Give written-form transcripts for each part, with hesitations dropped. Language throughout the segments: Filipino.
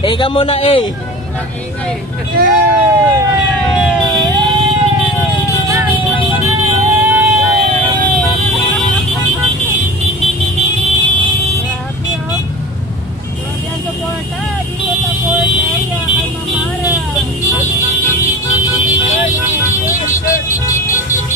Ega muna, eh.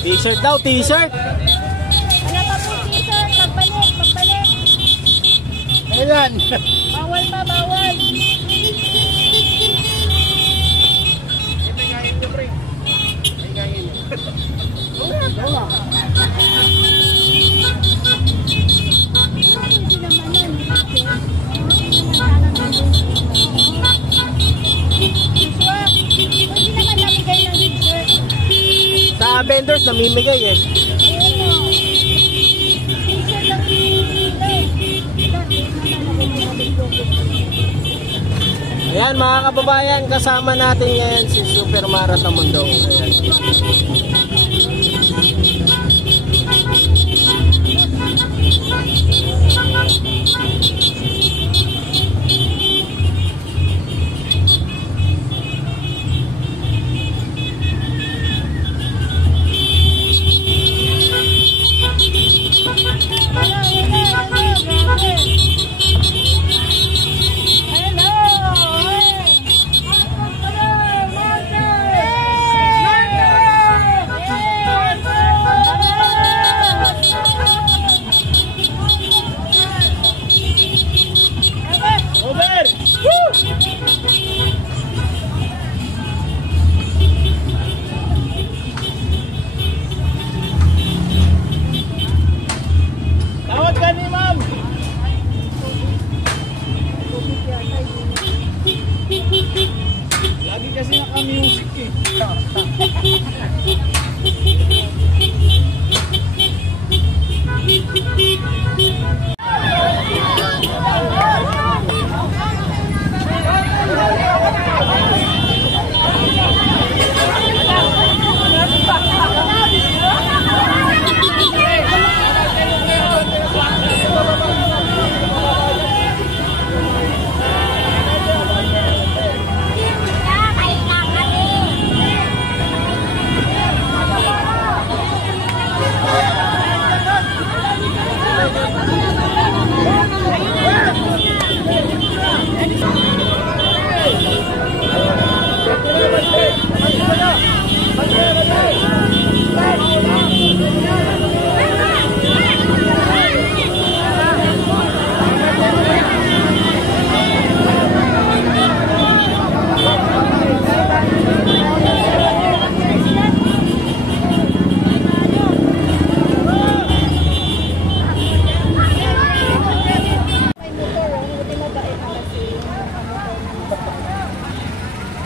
T-shirt daw, t-shirt. Wala pa po t-shirt, pagbalik. Ayan. Bawal pa, bawal. Sa vendors namimigay eh. Ayan mga kababayan, kasama natin ngayon si Super Mara Tamundong. Lagi kasi naka-music eh.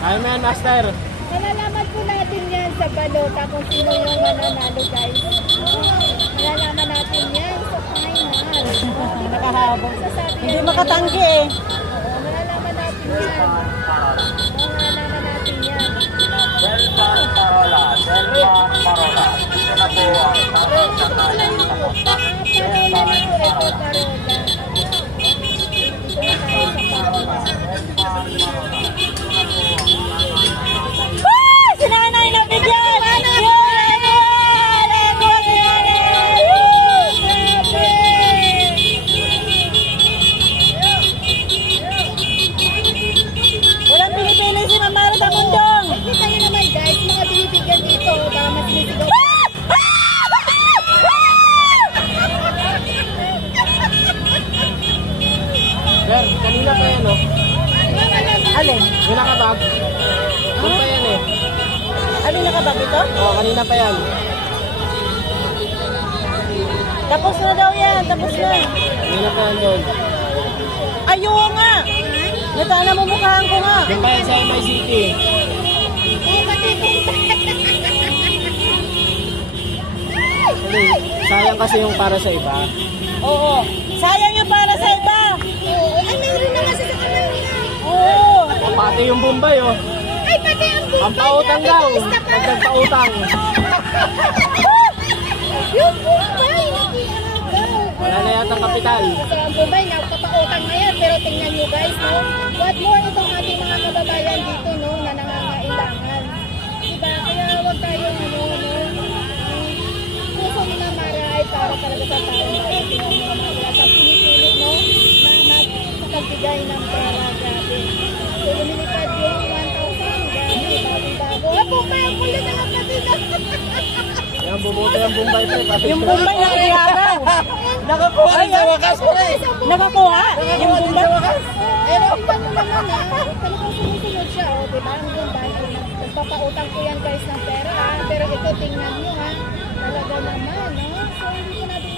Ay man, master. Malalaman po natin yan sa balota kung sino yung mananalo, guys. Malalaman natin yan sa final. Nakahabang. Hindi makatanggi eh. Malalaman natin yan. Malalaman natin yan. Delta Parola. Parola na po ito, Parola. Sinanay na bigyan! Walang pinipili si Ma'am Mara Tamundong! Kita nyo naman, guys, mga binibigyan dito. Baka mas nisigaw. Sir, kanina pa yan oh. Alin? Yung nakabag. Doon pa yan eh. Alin nakabag ito? Oo, kanina pa yan. Tapos na daw yan, tapos na. Kanina pa yan doon. Ayaw nga! Natana mo mukhaan ko nga. Doon pa yan sa MI City. Sayang kasi yung para sa iba. Oo. Sayang yung para sa iba. Ay, mayroon na kasi sa kanal niya. Oo. Pati yung Bombay oh. Ay, pati ang Bombay. Ang pautang daw. Nagpautang. Yung Bombay, nakialam daw. Wala na yata ang kapital. Kasi ang Bombay, nagpapautang na yan. Pero tingnan nyo guys, no? What more itong Yan, bumuti ang Bombay pre. Yung Bombay na iyabaw. Nakakuha rin sa wakas pre. Nakakuha? Yung Bombay. Pero paano naman talagang sumusunod siya. O, diba? Ang Bombay. Nagpapautang ko yan guys ng pera. Pero ito, tingnan nyo ha. Talaga naman, no? So, hindi ko natin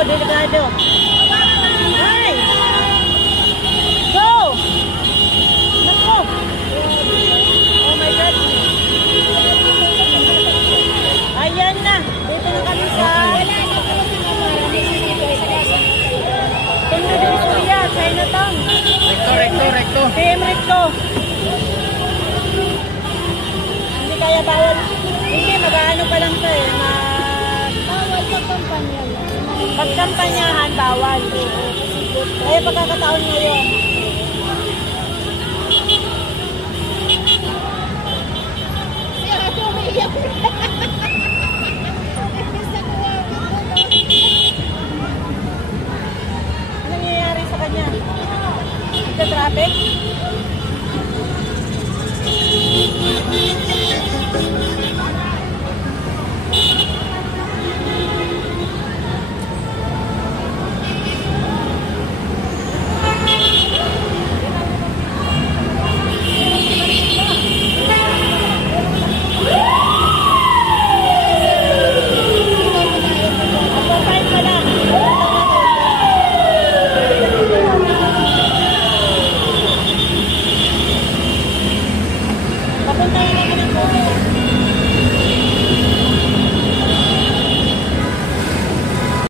delikado. Ay! Go! Nako! Oh my God! Ayan na! Dito na kami sa... Tondo del Surya, Chinatown. Recto. PM Recto. Hindi kaya bawal. Hindi, mag-ano pa lang to eh. Bawal sa kampanya lang. Pagkampanyahan, bawal. Kaya pagkakataon ngayon. Si Ate umiiyak. Ano nangyayari sa kanya? Sa traffic? Papunta na namin ang